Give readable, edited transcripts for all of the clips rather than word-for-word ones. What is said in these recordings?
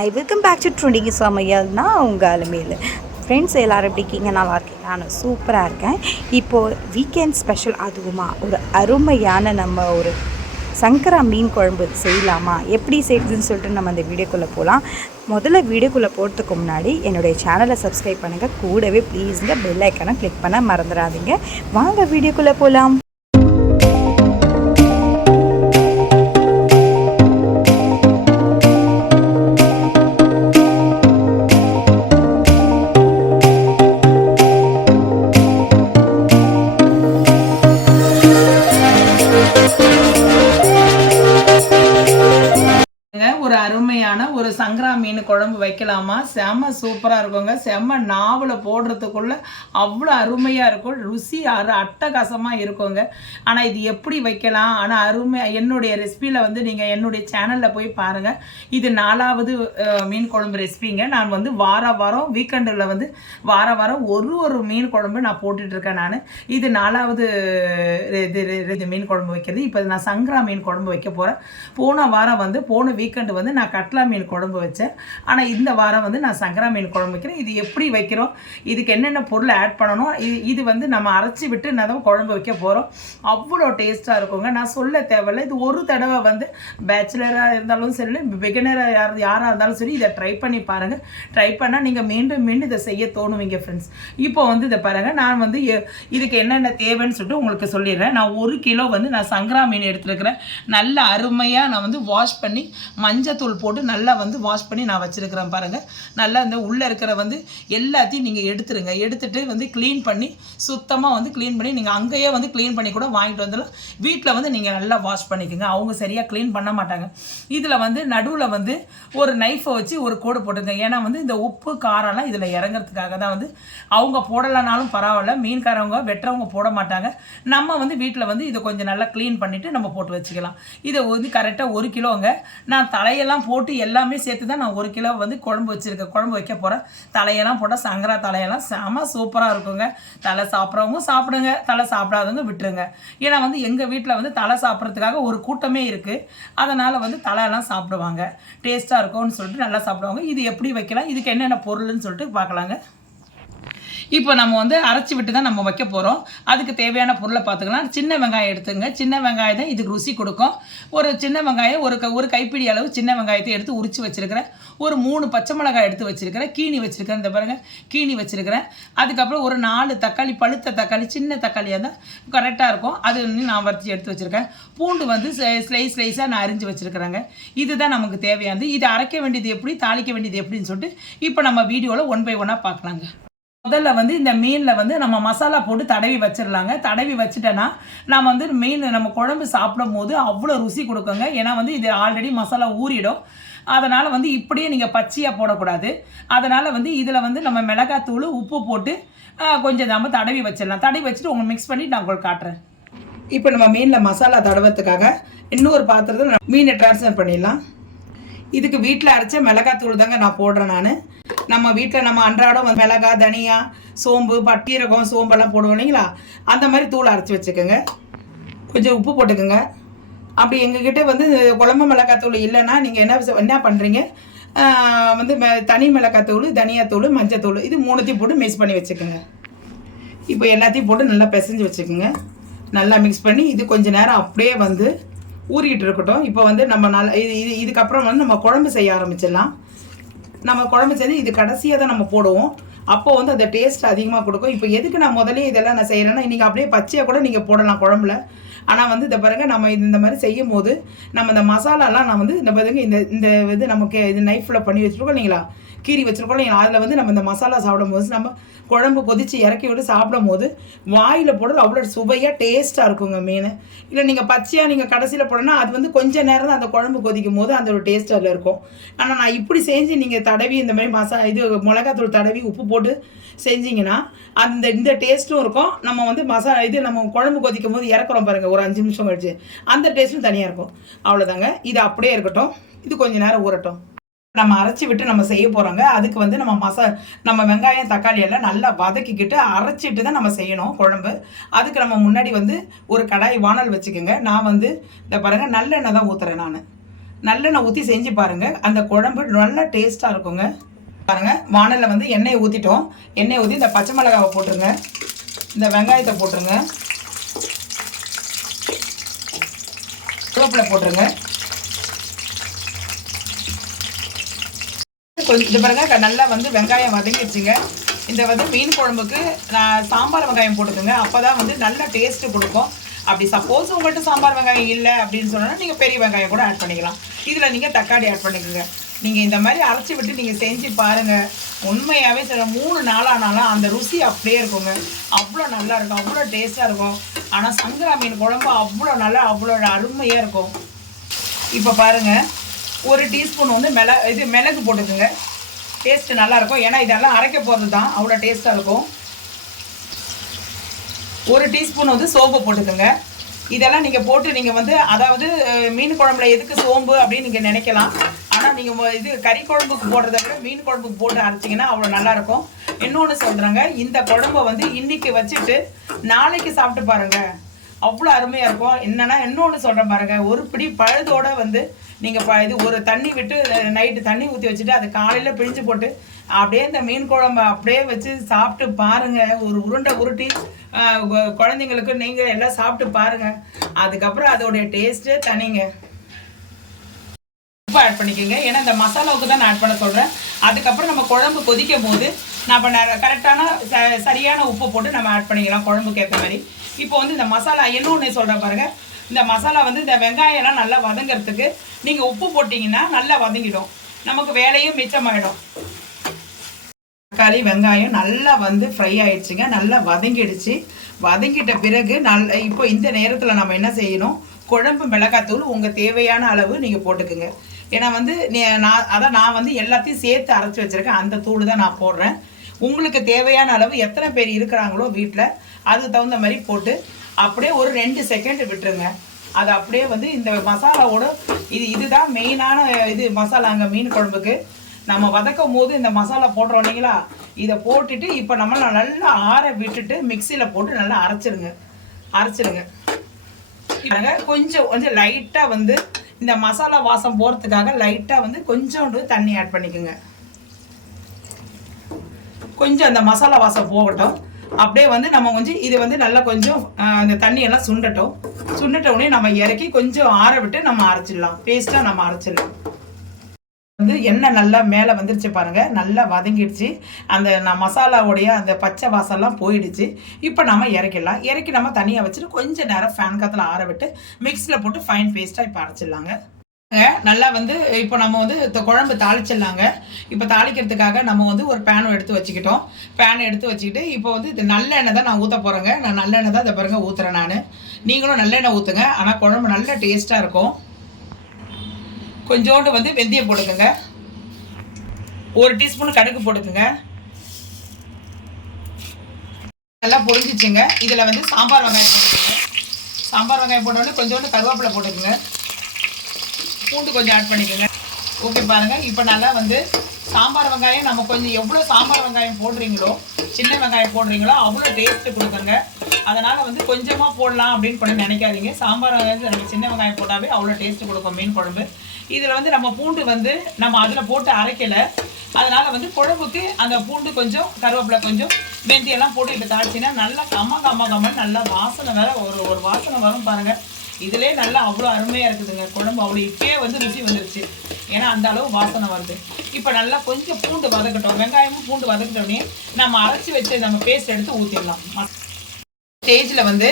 I welcome back to trending சமையல். நான் உங்கள் அலுமையில் ஃப்ரெண்ட்ஸ் எல்லோரும் எப்படி இருக்கீங்க? நல்லா இருக்கீங்க? நான் சூப்பராக இருக்கேன். இப்போது வீக்கெண்ட் ஸ்பெஷல் அதுவுமா ஒரு அருமையான நம்ம ஒரு சங்கரா மீன் குழம்பு செய்யலாமா, எப்படி செய்யுதுன்னு சொல்லிட்டு நம்ம அந்த வீடியோக்குள்ளே போகலாம். முதல்ல வீடியோக்குள்ளே போகிறதுக்கு முன்னாடி என்னுடைய சேனலை சப்ஸ்கிரைப் பண்ணுங்கள். கூடவே ப்ளீஸுங்க பெல் ஐக்கானை கிளிக் பண்ண மறந்துடாதீங்க. வாங்க வீடியோக்குள்ளே போகலாம். ஒரு அருமையான ஒரு சங்கரா மீன் குழம்பு வைக்கலாமா? செம்ம சூப்பராக இருக்குங்க. செம்ம நாவலை போடுறதுக்குள்ள அவ்வளோ அருமையாக இருக்கும். ருசி அட்டகாசமாக இருக்குங்க. ஆனால் இது எப்படி வைக்கலாம்? ஆனால் என்னுடைய ரெசிபியில் நீங்கள் என்னுடைய சேனலில் போய் பாருங்கள். இது 4வது மீன் குழம்பு ரெசிபிங்க. நான் வாரம் வீக்கெண்டில் வாரம் ஒரு மீன் குழம்பு நான் போட்டுட்ருக்கேன். நான் இது 4வது இது மீன் குழம்பு வைக்கிறது. இப்போ நான் சங்கரா மீன் குழம்பு வைக்க போகிறேன். போன வாரம் போன வீக்கெண்டு நான் கட்லா மீன் குழம்பு வச்சேன். ஆனால் இந்த வாரம் நான் சங்கரா மீன் குழம்பு வைக்கிறேன். இது எப்படி வைக்கிறோம், இதுக்கு என்னென்ன பொருள் ஆட் பண்ணணும், இது நம்ம அரைச்சி விட்டு நான் குழம்பு வைக்க போகிறோம். அவ்வளோ டேஸ்ட்டாக இருக்குங்க. நான் சொல்ல தேவையில்லை. இது ஒரு தடவை பேச்சுலராக இருந்தாலும் சரி, பிகினராக யாராக இருந்தாலும் சரி, இதை ட்ரை பண்ணி பாருங்கள். ட்ரை பண்ணால் நீங்கள் மீண்டும் மீண்டும் இதை செய்ய தோணுவீங்க ஃப்ரெண்ட்ஸ். இப்போ இதை பாருங்கள். நான் இதுக்கு என்னென்ன தேவைன்னு சொல்லிட்டு உங்களுக்கு சொல்லிடுறேன். நான் 1 கிலோ நான் சங்கரா மீன் எடுத்துருக்கிறேன். நல்ல அருமையாக நான் வாஷ் பண்ணி மஞ்சத்தூள் போட்டு நல்லா வாஷ் பண்ணி நான் வச்சுருக்கிறேன் பாருங்கள். நல்லா இந்த உள்ளே இருக்கிற எல்லாத்தையும் நீங்கள் எடுத்துருங்க. எடுத்துகிட்டு க்ளீன் பண்ணி சுத்தமாக க்ளீன் பண்ணி நீங்கள் அங்கேயே க்ளீன் பண்ணி கூட வாங்கிட்டு வந்துடலாம். வீட்டில் நீங்கள் நல்லா வாஷ் பண்ணிக்கோங்க. அவங்க சரியாக க்ளீன் பண்ண மாட்டாங்க. இதில் நடுவில் ஒரு நைஃபை வச்சு ஒரு கோடு போட்டுங்க. ஏன்னா இந்த உப்பு காரம்லாம் இதில் இறங்கிறதுக்காக தான். அவங்க போடலைனாலும் பரவாயில்ல, மீன்காரவங்க வெட்டுறவங்க போட மாட்டாங்க. நம்ம வீட்டில் இதை கொஞ்சம் நல்லா க்ளீன் பண்ணிவிட்டு நம்ம போட்டு வச்சுக்கலாம். இதை கரெக்டாக 1 கிலோங்க. நான் தலையெல்லாம் போட்டு எல்லாமே சேர்த்து தான் நான் 1 கிலோ குழம்பு வச்சுருக்கேன். குழம்பு வைக்க போகிறேன். தலையெல்லாம் போட்டால் சங்கரா தலையெல்லாம் செம சூப்பராக இருக்குங்க. தலை சாப்பிட்றவங்க சாப்பிடுங்க, தலை சாப்பிடாதவங்க விட்டுருங்க. ஏன்னா எங்கள் வீட்டில் தலை சாப்பிட்றதுக்காக ஒரு கூட்டமே இருக்குது. அதனால் தலையெல்லாம் சாப்பிடுவாங்க. டேஸ்ட்டாக இருக்கும்னு சொல்லிட்டு நல்லா சாப்பிடுவாங்க. இது எப்படி வைக்கலாம், இதுக்கு என்னென்ன பொருள்னு சொல்லிட்டு பார்க்கலாங்க. இப்போ நம்ம அரைச்சி விட்டு தான் நம்ம வைக்க போகிறோம். அதுக்கு தேவையான பொருளை பார்த்துக்கலாம். சின்ன வெங்காயம் எடுத்துங்க. சின்ன வெங்காயம் தான் இதுக்கு ருசி கொடுக்கும். ஒரு சின்ன வெங்காயம் ஒரு கைப்பிடி அளவு சின்ன வெங்காயத்தை எடுத்து உரித்து வச்சுருக்கிறேன். ஒரு 3 பச்சை மிளகாய் எடுத்து வச்சுருக்கிறேன். கீனி வச்சுருக்கிறேன். இந்த பாருங்கள், கீனி வச்சுருக்கிறேன். அதுக்கப்புறம் ஒரு 4 தக்காளி, பழுத்த தக்காளி, சின்ன தக்காளியாக தான் கரெக்டாக இருக்கும். அது நான் வறுத்து எடுத்து வச்சுருக்கேன். பூண்டு ஸ்லைஸாக நான் அரிஞ்சு வச்சுருக்கிறேங்க. இதுதான் நமக்கு தேவையானது. இது அரைக்க வேண்டியது எப்படி, தாளிக்க வேண்டியது எப்படின்னு சொல்லிட்டு இப்போ நம்ம வீடியோவில் 1 by 1 பார்க்கலாங்க. முதல்ல இந்த மீனில் நம்ம மசாலா போட்டு தடவி வச்சிடலாங்க. தடவி வச்சுட்டேன்னா நான் மீன் நம்ம குழம்பு சாப்பிடும் போது அவ்வளோ ருசி கொடுக்குங்க. ஏன்னா இது ஆல்ரெடி மசாலா ஊறிடும். அதனால் இப்படியே நீங்கள் பச்சையாக போடக்கூடாது. அதனால் இதில் நம்ம மிளகாத்தூள், உப்பு போட்டு கொஞ்சம் நம்ம தடவி வச்சிடலாம். தடவி வச்சுட்டு உங்களுக்கு மிக்ஸ் பண்ணி நான் உங்களுக்கு காட்டுறேன். இப்போ நம்ம மீனில் மசாலா தடவத்துக்காக இன்னொரு பாத்திரத்தில் மீனை ட்ரான்ஸ்ஃபர் பண்ணிடலாம். இதுக்கு வீட்டில் அரைச்ச மிளகாத்தூள் தாங்க நான் போடுறேன். நம்ம வீட்டில் நம்ம அன்றாடம் மிளகாய், தனியா, சோம்பு, பட்டீரகம், சோம்பெல்லாம் போடுவோம் இல்லைங்களா, அந்த மாதிரி தூள் அரைச்சி வச்சுக்கோங்க. கொஞ்சம் உப்பு போட்டுக்கோங்க. அப்படி எங்ககிட்ட குழம்பு மிளகாத்தூள் இல்லைன்னா நீங்கள் என்ன பண்ணுறீங்க, தனி மிளகாத்தூள், தனியாத்தூள், மஞ்சத்தூள், இது 3த்தையும் போட்டு மிக்ஸ் பண்ணி வச்சுக்கோங்க. இப்போ எல்லாத்தையும் போட்டு நல்லா பிசைஞ்சு வச்சுக்கோங்க. நல்லா மிக்ஸ் பண்ணி இது கொஞ்சம் நேரம் அப்படியே ஊறிக்கிட்டு இருக்கட்டும். இப்போ நம்ம நல்லா இதுக்கப்புறம் நம்ம குழம்பு செய்ய ஆரம்பிச்சிடலாம். நம்ம குழம்பு செய்து இது கடைசியாக தான் நம்ம போடுவோம். அப்போ அந்த டேஸ்ட் அதிகமாக கொடுக்கும். இப்போ எதுக்கு நான் முதலே இதெல்லாம் நான் செய்கிறேன்னா, நீங்கள் அப்படியே பச்சையாக கூட நீங்கள் போடலாம் குழம்புல. ஆனால் இதை பாருங்கள், நம்ம இந்த மாதிரி செய்யும் போது நம்ம இந்த மசாலாலாம் நான் இந்த பாருங்க, இந்த இது நமக்கு இது நைஃப்பில் பண்ணி வச்சுருக்கோம் இல்லைங்களா, கீரி வச்சுருக்கோம் இல்லைங்களா, அதில் நம்ம இந்த மசாலா சாப்பிடும்போது நம்ம குழம்பு கொதித்து இறக்கி விட்டு சாப்பிடும் போது வாயில் போடுறது அவ்வளோ சுவையாக டேஸ்ட்டாக இருக்குங்க மீன். இல்லை நீங்கள் பச்சையாக நீங்கள் கடைசியில் போடணும்னா அது கொஞ்சம் நேரம் தான் அந்த குழம்பு கொதிக்கும் போது அந்த ஒரு டேஸ்ட் அதில் இருக்கும். ஆனால் நான் இப்படி செஞ்சு நீங்கள் தடவி இந்த மாதிரி இது மிளகாத்தூள் தடவி உப்பு போட்டு செஞ்சிங்கன்னா இந்த டேஸ்ட்டும் இருக்கும். நம்ம இது நம்ம குழம்பு கொதிக்கும் போது இறக்குறோம் பாருங்கள், ஒரு 5 நிமிஷம் கழிச்சு, அந்த டேஸ்ட்டும் தனியாக இருக்கும். அவ்வளோதாங்க. இது அப்படியே இருக்கட்டும். இது கொஞ்சம் நேரம் ஊறட்டும். நம்ம அரைச்சி விட்டு நம்ம செய்ய போகிறோங்க. அதுக்கு நம்ம வெங்காயம், தக்காளி எல்லாம் நல்லா வதக்கிக்கிட்டு அரைச்சிட்டு தான் நம்ம செய்யணும் குழம்பு. அதுக்கு நம்ம முன்னாடி ஒரு கடாய் வானல் வச்சுக்கோங்க. நான் இந்த பாருங்கள் நல்லெண்ணெய் தான் ஊற்றுறேன். நான் நல்லெண்ணெய் ஊற்றி செஞ்சு பாருங்கள், அந்த குழம்பு நல்லா டேஸ்ட்டாக இருக்குங்க. பாருங்கள், வானலில் வந்து எண்ணெயை ஊற்றிட்டோம். எண்ணெயை ஊற்றி இந்த பச்சை மிளகாவை போட்டுருங்க, இந்த வெங்காயத்தை போட்டுருங்க, கருவேப்பிலை போட்டுருங்க. கொஞ்சம் இது பாருங்க, நல்லா வந்து வெங்காயம் வதங்கிடுச்சுங்க. இந்த வந்து மீன் குழம்புக்கு நான் சாம்பார் வெங்காயம் போட்டுக்கோங்க, அப்போ தான் வந்து நல்ல டேஸ்ட்டு கொடுக்கும். அப்படி சப்போஸ் உங்கள்கிட்ட சாம்பார் வெங்காயம் இல்லை அப்படின்னு சொன்னால் நீங்கள் பெரிய வெங்காயம் கூட ஆட் பண்ணிக்கலாம். இதில் நீங்கள் தக்காளி ஆட் பண்ணிக்கோங்க. நீங்கள் இந்த மாதிரி அரைச்சி விட்டு நீங்கள் செஞ்சு பாருங்கள், உண்மையாகவே சில 3 நாளானாலும் அந்த ருசி அப்படியே இருக்குங்க. அவ்வளோ நல்லா இருக்கும், அவ்வளோ டேஸ்ட்டாக இருக்கும். ஆனால் சங்கரா மீன் குழம்பு அவ்வளோ நல்லா அவ்வளோ அருமையாக இருக்கும். இப்போ பாருங்கள், 1 டீஸ்பூன் வந்து மிளகு போட்டுக்குங்க, டேஸ்ட்டு நல்லாயிருக்கும். ஏன்னா இதெல்லாம் அரைக்க போகிறது தான், அவ்வளோ டேஸ்ட்டாக இருக்கும். 1 டீஸ்பூன் வந்து சோம்பு போட்டுக்கோங்க. இதெல்லாம் நீங்கள் போட்டு நீங்கள் வந்து அதாவது மீன் குழம்புல எதுக்கு சோம்பு அப்படின்னு நீங்கள் நினைக்கலாம். ஆனால் நீங்கள் இது கறி குழம்புக்கு போடுறத விட மீன் குழம்புக்கு போட்டு அரைச்சிங்கன்னா அவ்வளோ நல்லாயிருக்கும். இன்னொன்று சொல்கிறேங்க, இந்த குழம்பை வந்து இன்றைக்கி வச்சுட்டு நாளைக்கு சாப்பிட்டு பாருங்கள், அவ்வளோ அருமையாக இருக்கும். என்னென்னா இன்னொன்று சொல்கிறேன் பாருங்கள், ஒரு பிடி பழுதோடு வந்து நீங்கள் இது ஒரு தண்ணி விட்டு நைட்டு தண்ணி ஊற்றி வச்சுட்டு அது காலையில் பிழிஞ்சு போட்டு அப்படியே இந்த மீன் குழம்பை அப்படியே வச்சு சாப்பிட்டு பாருங்கள். ஒரு உருண்டை உருட்டி குழந்தைங்களுக்கு நீங்கள் எல்லாம் சாப்பிட்டு பாருங்கள். அதுக்கப்புறம் அதோடைய டேஸ்ட்டே தனிங்க. உப்பு ஆட் பண்ணிக்கோங்க, ஏன்னா இந்த மசாலாவுக்கு தான் நான் ஆட் பண்ண சொல்கிறேன். அதுக்கப்புறம் நம்ம குழம்பு கொதிக்கும் போது நம்ம கரெக்டான சரியான உப்பு போட்டு நம்ம ஆட் பண்ணிக்கலாம் குழம்புக்கு ஏற்ற மாதிரி. இப்போ வந்து இந்த மசாலா இன்னொன்று சொல்கிறேன் பாருங்கள், இந்த மசாலா வந்து இந்த வெங்காயம்லாம் நல்லா வதங்கிறதுக்கு நீங்கள் உப்பு போட்டிங்கன்னா நல்லா வதங்கிடும், நமக்கு வேலையும் மிச்சமாயிடும். தக்காளி வெங்காயம் நல்லா வந்து ஃப்ரை ஆயிடுச்சுங்க, நல்லா வதங்கிடுச்சு. வதங்கிட்ட பிறகு இப்போ இந்த நேரத்தில் நம்ம என்ன செய்யணும், குழம்பு மிளகாத்தூள் உங்கள் தேவையான அளவு நீங்கள் போட்டுக்குங்க. ஏன்னா வந்து நான் வந்து எல்லாத்தையும் சேர்த்து அரைச்சி வச்சுருக்கேன், அந்த தூள் தான் நான் போடுறேன். உங்களுக்கு தேவையான அளவு எத்தனை பேர் இருக்கிறாங்களோ வீட்டில் அதுக்கு தகுந்த மாதிரி போட்டு அப்படியே ஒரு 2 செகண்ட் விட்டுருங்க. அது அப்படியே வந்து இந்த மசாலாவோட இதுதான் மெயினான இது மசாலாங்க மீன் குழம்புக்கு. நம்ம வதக்கும் போது இந்த மசாலா போடுறோம் இல்லைங்களா, இதை போட்டுட்டு இப்போ நம்ம நல்லா ஆற விட்டுட்டு மிக்சியில் போட்டு நல்லா அரைச்சிடுங்க. கொஞ்சம் லைட்டாக வந்து இந்த மசாலா வாசம் போகிறதுக்காக லைட்டாக வந்து கொஞ்சோண்டு தண்ணி ஆட் பண்ணிக்கோங்க. கொஞ்சம் அந்த மசாலா வாசம் போகட்டும். அப்படியே வந்து நம்ம கொஞ்சம் இது வந்து நல்லா கொஞ்சம் அந்த தண்ணியெல்லாம் சுண்டட்டவுடனே நம்ம இறக்கி கொஞ்சம் ஆற விட்டு நம்ம அரைச்சிடலாம், பேஸ்ட்டாக நம்ம அரைச்சிடலாம். வந்து எண்ணெய் நல்லா மேலே வந்துருச்சு பாருங்கள், நல்லா வதங்கிடுச்சு. அந்த மசாலாவுடைய அந்த பச்சை வாசம்லாம் போயிடுச்சு. இப்போ நம்ம இறக்கிடலாம். இறக்கி நம்ம தனியாக வச்சுட்டு கொஞ்சம் நேரம் ஃபேன் காற்றுல ஆற விட்டு மிக்ஸியில் போட்டு ஃபைன் பேஸ்ட்டாக இப்போ அரைச்சிடலாங்க. நல்லா வந்து இப்போ நம்ம வந்து குழம்பு தாளிச்சிடலாங்க. இப்போ தாளிக்கிறதுக்காக நம்ம வந்து ஒரு பேனை எடுத்து வச்சுக்கிட்டோம். பேனை எடுத்து வச்சுக்கிட்டு இப்போ வந்து இது நல்லெண்ணெய் தான் நான் ஊற்ற போகிறேங்க. நான் நல்லெண்ணெய் தான் இதை பாருங்க ஊற்றுறேன் நான். நீங்களும் நல்லெண்ணெய் ஊற்றுங்க, ஆனால் குழம்பு நல்ல டேஸ்ட்டாக இருக்கும். கொஞ்சோண்டு வந்து வெந்தயம் போட்டுக்கோங்க, 1 டீஸ்பூன் கடுகு போட்டுக்கோங்க. நல்லா பொரிஞ்சிச்சுங்க. இதில் வந்து சாம்பார் வெங்காயம் போட்டுக்கோங்க. சாம்பார் வெங்காயம் போட்டோடனே கொஞ்சோண்டு கருவேப்பிலை போட்டுக்கோங்க, பூண்டு கொஞ்சம் ஆட் பண்ணிக்கோங்க. ஓகே பாருங்கள், இப்போ நல்லா வந்து சாம்பார் வெங்காயம் நம்ம கொஞ்சம் எவ்வளோ சாம்பார் வெங்காயம் போடுறீங்களோ, சின்ன வெங்காயம் போடுறீங்களோ அவ்வளோ டேஸ்ட்டு கொடுக்குங்க. அதனால் வந்து கொஞ்சமாக போடலாம் அப்படின்னு பண்ணி நினைக்காதீங்க. சாம்பார் வெங்காயம் சின்ன வெங்காயம் போட்டாவே அவ்வளோ டேஸ்ட்டு கொடுக்கும் மீன் குழம்பு. இதில் வந்து நம்ம பூண்டு வந்து நம்ம அதில் போட்டு அரைக்கலை, அதனால் வந்து குழம்புக்கு அந்த பூண்டு கொஞ்சம் கருவேப்பிலை கொஞ்சம் வெந்தயெல்லாம் போட்டு இப்போ தாளிச்சின்னா நல்லா கம்மன்னு நல்லா வாசனை வேறு ஒரு வாசனை வரும் பாருங்கள். இதிலே நல்லா அவ்வளோ அருமையாக இருக்குதுங்க குழம்பு. அவ்வளோ இப்பயே வந்து ருசி வந்துருச்சு, ஏன்னா அந்த அளவு வாசனை வருது. இப்போ நல்லா கொஞ்சம் பூண்டு வதக்கட்டும், வெங்காயமும் பூண்டு வதக்கிட்டோடனே நம்ம அரைச்சி வச்சு நம்ம பேஸ்ட் எடுத்து ஊற்றிடலாம். ஸ்டேஜில் வந்து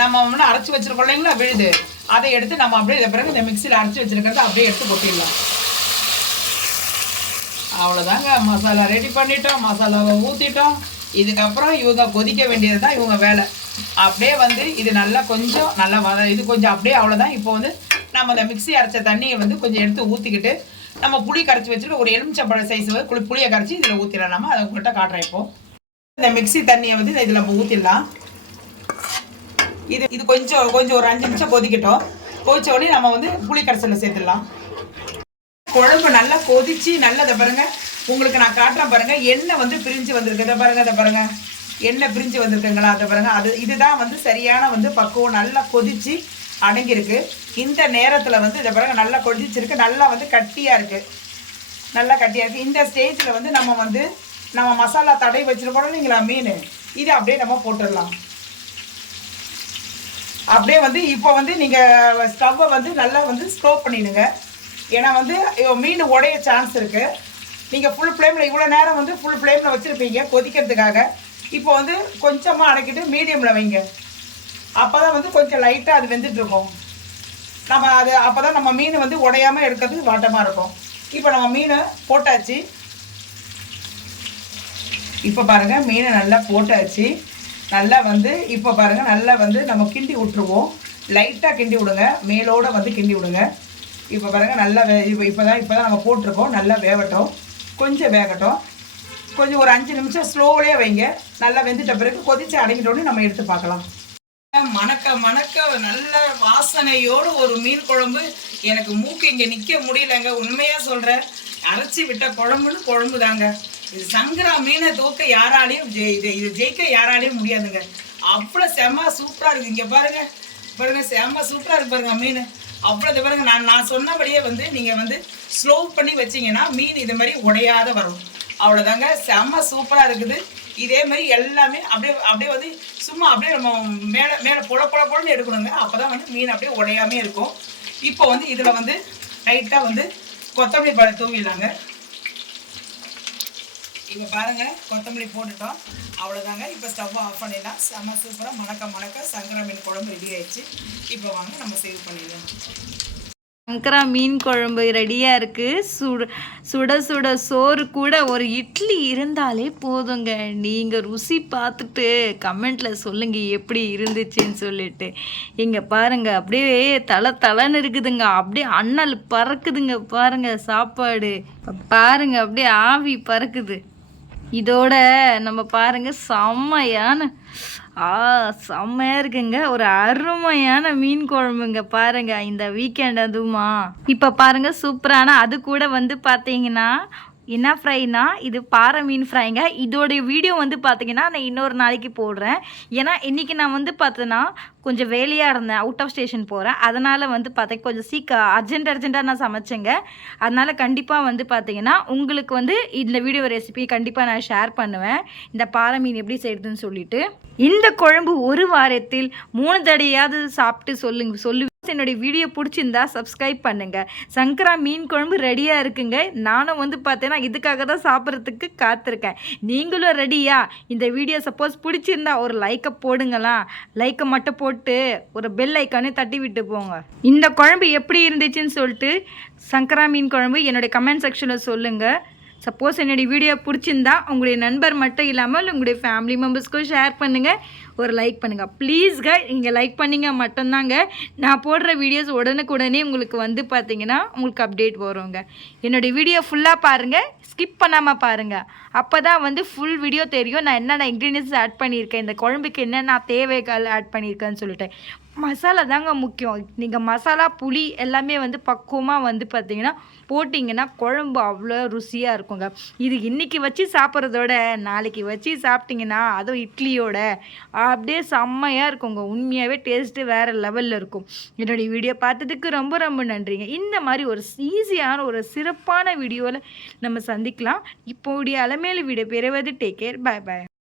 நம்ம வந்து அரைச்சி வச்சுருக்கோம் இல்லைங்களா விழுது, அதை எடுத்து நம்ம அப்படியே இதை பிறகு இந்த மிக்சியில் அரைச்சி வச்சுருக்கிறத அப்படியே எடுத்து கொட்டிடலாம். அவ்வளோதாங்க, மசாலா ரெடி பண்ணிட்டோம், மசாலாவை ஊற்றிட்டோம். இதுக்கப்புறம் இவங்க கொதிக்க வேண்டியது தான் இவங்க வேலை. அப்படியே வந்து இது நல்லா கொஞ்சம் நல்லா இது கொஞ்சம் அப்படியே அவ்வளோதான். இப்போ வந்து நம்ம அந்த மிக்ஸி அரைச்ச தண்ணியை வந்து கொஞ்சம் எடுத்து ஊற்றிக்கிட்டு நம்ம புளி கரைச்சி வச்சுட்டு ஒரு எலுமிச்சம்பழ சைஸ் புளியை கரைச்சி இதில் ஊற்றிடலாம். நம்ம அதை உங்கள்கிட்ட காட்டுறேன். இப்போ இந்த மிக்ஸி தண்ணியை வந்து இதில் நம்ம ஊற்றிடலாம். இது கொஞ்சம் ஒரு 5 நிமிஷம் கொதிக்கட்டும். கொதிச்ச உடனே நம்ம வந்து புளி கரைசலில் சேர்த்துடலாம். குழம்பு நல்லா கொதிச்சு நல்லதை பாருங்க, உங்களுக்கு நான் காட்டுறேன் பாருங்க. எண்ணெய் வந்து பிரிஞ்சு வந்திருக்கு, இதை பாருங்க, அதை பாருங்க, எண்ணெய் பிரிஞ்சு வந்திருக்குங்களா, அதை பாருங்க. இதுதான் வந்து சரியான வந்து பக்குவம். நல்லா கொதிச்சு அடங்கியிருக்கு. இந்த நேரத்தில் வந்து இதை பாருங்க நல்லா கொதிச்சிருக்கு, நல்லா வந்து கட்டியாக இருக்குது, நல்லா கட்டியாக இருக்குது. இந்த ஸ்டேஜில் வந்து நம்ம மசாலா தடவி வச்சுருக்கோம் இல்லைங்களா மீன், இதை அப்படியே நம்ம போட்டுடலாம். அப்படியே வந்து இப்போ வந்து நீங்கள் ஸ்டவ்வை வந்து நல்லா வந்து ஸ்லோ பண்ணிடுங்க. ஏன்னா வந்து மீன் உடைய சான்ஸ் இருக்குது. நீங்கள் ஃபுல் ஃப்ளேமில் இவ்வளோ நேரம் வந்து ஃபுல் ஃப்ளேமில் வச்சுருப்பீங்க கொதிக்கிறதுக்காக. இப்போ வந்து கொஞ்சமாக அடக்கிட்டு மீடியமில் வைங்க. அப்போ தான் வந்து கொஞ்சம் லைட்டாக அது வெந்துட்டுருக்கும். அப்போ தான் நம்ம மீன் வந்து உடையாமல் எடுக்கிறதுக்கு வாட்டமாக இருக்கும். இப்போ நம்ம மீனை போட்டாச்சு. இப்போ பாருங்கள் மீனை நல்லா போட்டாச்சு. நல்லா வந்து இப்போ பாருங்கள் நல்லா வந்து நம்ம கிண்டி விட்டுருவோம். லைட்டாக கிண்டி விடுங்க, மேலோடு வந்து கிண்டி விடுங்க. இப்போ பாருங்கள் நல்லா இப்போ தான் நம்ம போட்டிருக்கோம். நல்லா வேகட்டும், கொஞ்சம் வேகட்டும். கொஞ்சம் ஒரு 5 நிமிஷம் ஸ்லோவிலே வைங்க. நல்லா வெந்துட்ட பிறகு கொதிச்சு அடங்கிட்டோன்னு நம்ம எடுத்து பார்க்கலாம். மணக்க நல்ல வாசனையோடு ஒரு மீன் குழம்பு. எனக்கு மூக்கு இங்கே நிற்க முடியலங்க, உண்மையாக சொல்கிறேன். அரைச்சி விட்ட குழம்பு தாங்க இது. சங்கரா மீனை தூக்க யாராலையும் இது ஜெயிக்க யாராலையும் முடியாதுங்க. அவ்வளோ செம்ம சூப்பராக இருக்குது. இங்கே பாருங்கள் செம்ம சூப்பராக இருக்கு பாருங்க மீன். அவ்வளோ இது பாருங்க, நான் சொன்னபடியே வந்து நீங்கள் வந்து ஸ்லோ பண்ணி வச்சிங்கன்னா மீன் இது மாதிரி உடையாத வரும். அவ்வளோதாங்க, செம்ம சூப்பராக இருக்குது. இதே மாதிரி எல்லாமே அப்படியே வந்து சும்மா அப்படியே நம்ம மேலே பொழன்னு எடுக்கணுங்க. அப்போ தான் வந்து மீன் அப்படியே உடையாமே இருக்கும். இப்போ வந்து இதில் வந்து லைட்டாக வந்து கொத்தமல்லி பழம் தூவிடலாங்க. இப்போ பாருங்கள் கொத்தமல்லி போட்டுட்டோம். அவ்வளோதாங்க, இப்போ ஸ்டவ் ஆஃப் பண்ணிடலாம். செம்ம சூப்பராக மணக்க சங்கரா மீன் குழம்பு ரெடி ஆயிடுச்சு. இப்போ வாங்க நம்ம சேவ் பண்ணிடலாம். சங்கரா மீன் குழம்பு ரெடியாக இருக்குது. சுட சோறு கூட ஒரு இட்லி இருந்தாலே போதுங்க. நீங்கள் ருசி பார்த்துட்டு கமெண்ட்டில் சொல்லுங்கள் எப்படி இருந்துச்சுன்னு சொல்லிட்டு. இங்கே பாருங்கள் அப்படியே தலன்னு இருக்குதுங்க, அப்படியே அண்ணல் பறக்குதுங்க பாருங்கள் சாப்பாடு. பாருங்கள் அப்படியே ஆவி பறக்குது. இதோட நம்ம பாருங்கள் செம்மையாக இருக்குங்க. ஒரு அருமையான மீன் குழம்புங்க பாருங்கள் இந்த வீக்கெண்ட். அதுவுமா இப்போ பாருங்கள் சூப்பரான அது கூட வந்து பார்த்தீங்கன்னா என்ன ஃப்ரைனா இது பாறை மீன் ஃப்ரைங்க. இதோடைய வீடியோ வந்து பார்த்தீங்கன்னா நான் இன்னொரு நாளைக்கு போடுறேன். ஏன்னா இன்றைக்கி நான் வந்து பார்த்தேன்னா கொஞ்சம் வேலையாக இருந்தேன், அவுட் ஆஃப் ஸ்டேஷன் போகிறேன். அதனால் வந்து பார்த்தேன் கொஞ்சம் அர்ஜென்ட்டாக நான் சமைச்சேங்க. அதனால் கண்டிப்பாக வந்து பார்த்தீங்கன்னா உங்களுக்கு வந்து இந்த வீடியோ ரெசிபி கண்டிப்பாக நான் ஷேர் பண்ணுவேன், இந்த பாறை மீன் எப்படி செய்யுதுன்னு சொல்லிட்டு. இந்த குழம்பு ஒரு வாரத்தில் 3 தடையாவது சாப்பிட்டு சொல்லுவேன். என்னுடைய வீடியோ பிடிச்சிருந்தா சப்ஸ்கிரைப் பண்ணுங்கள். சங்கரா மீன் குழம்பு ரெடியாக இருக்குங்க. நானும் வந்து பார்த்தேன்னா இதுக்காக தான் சாப்பிட்றதுக்கு காத்திருக்கேன். நீங்களும் ரெடியா? இந்த வீடியோ சப்போஸ் பிடிச்சிருந்தா ஒரு லைக்கை போடுங்களா. லைக்கை மட்டும் போட்டு ஒரு பெல் ஐக்கானே தட்டி விட்டு போங்க. இந்த குழம்பு எப்படி இருந்துச்சுன்னு சொல்லிட்டு சங்கரா மீன் குழம்பு என்னுடைய கமெண்ட் செக்ஷனில் சொல்லுங்கள். சப்போஸ் என்னுடைய வீடியோ பிடிச்சிருந்தா உங்களுடைய நண்பர் மட்டும் இல்லாமல் உங்களுடைய ஃபேமிலி மெம்பர்ஸ்க்கும் ஷேர் பண்ணுங்கள், ஒரு லைக் பண்ணுங்கள் ப்ளீஸ்ங்க. நீங்கள் லைக் பண்ணிங்க மட்டும்தாங்க நான் போடுற வீடியோஸ் உடனுக்குடனே உங்களுக்கு வந்து பார்த்தீங்கன்னா உங்களுக்கு அப்டேட் வருங்க. என்னுடைய வீடியோ ஃபுல்லாக பாருங்கள், ஸ்கிப் பண்ணாமல் பாருங்கள். அப்போ தான் வந்து ஃபுல் வீடியோ தெரியும் நான் என்னென்ன இன்க்ரீடியன்ஸ் ஆட் பண்ணியிருக்கேன், இந்த குழம்புக்கு என்னென்ன தேவைகள் ஆட் பண்ணியிருக்கேன்னு சொல்லிட்டு. மசாலா தாங்க முக்கியம். நீங்கள் மசாலா புளி எல்லாமே வந்து பக்குவமாக வந்து பார்த்தீங்கன்னா போட்டிங்கன்னா குழம்பு அவ்வளோ ருசியாக இருக்குங்க. இது இன்றைக்கி வச்சு சாப்பிட்றதோட நாளைக்கு வச்சு சாப்பிட்டிங்கன்னா அதுவும் இட்லியோட அப்படியே செம்மையாக இருக்குங்க. உண்மையாகவே டேஸ்ட்டு வேறு லெவலில் இருக்கும். என்னுடைய வீடியோ பார்த்ததுக்கு ரொம்ப ரொம்ப நன்றிங்க. இந்த மாதிரி ஒரு ஈஸியான ஒரு சிறப்பான வீடியோவில் நம்ம சந்திக்கலாம். இப்போடைய அலமேலு வீடியோ பெறுவது டேக் கேர், பாய் பாய்.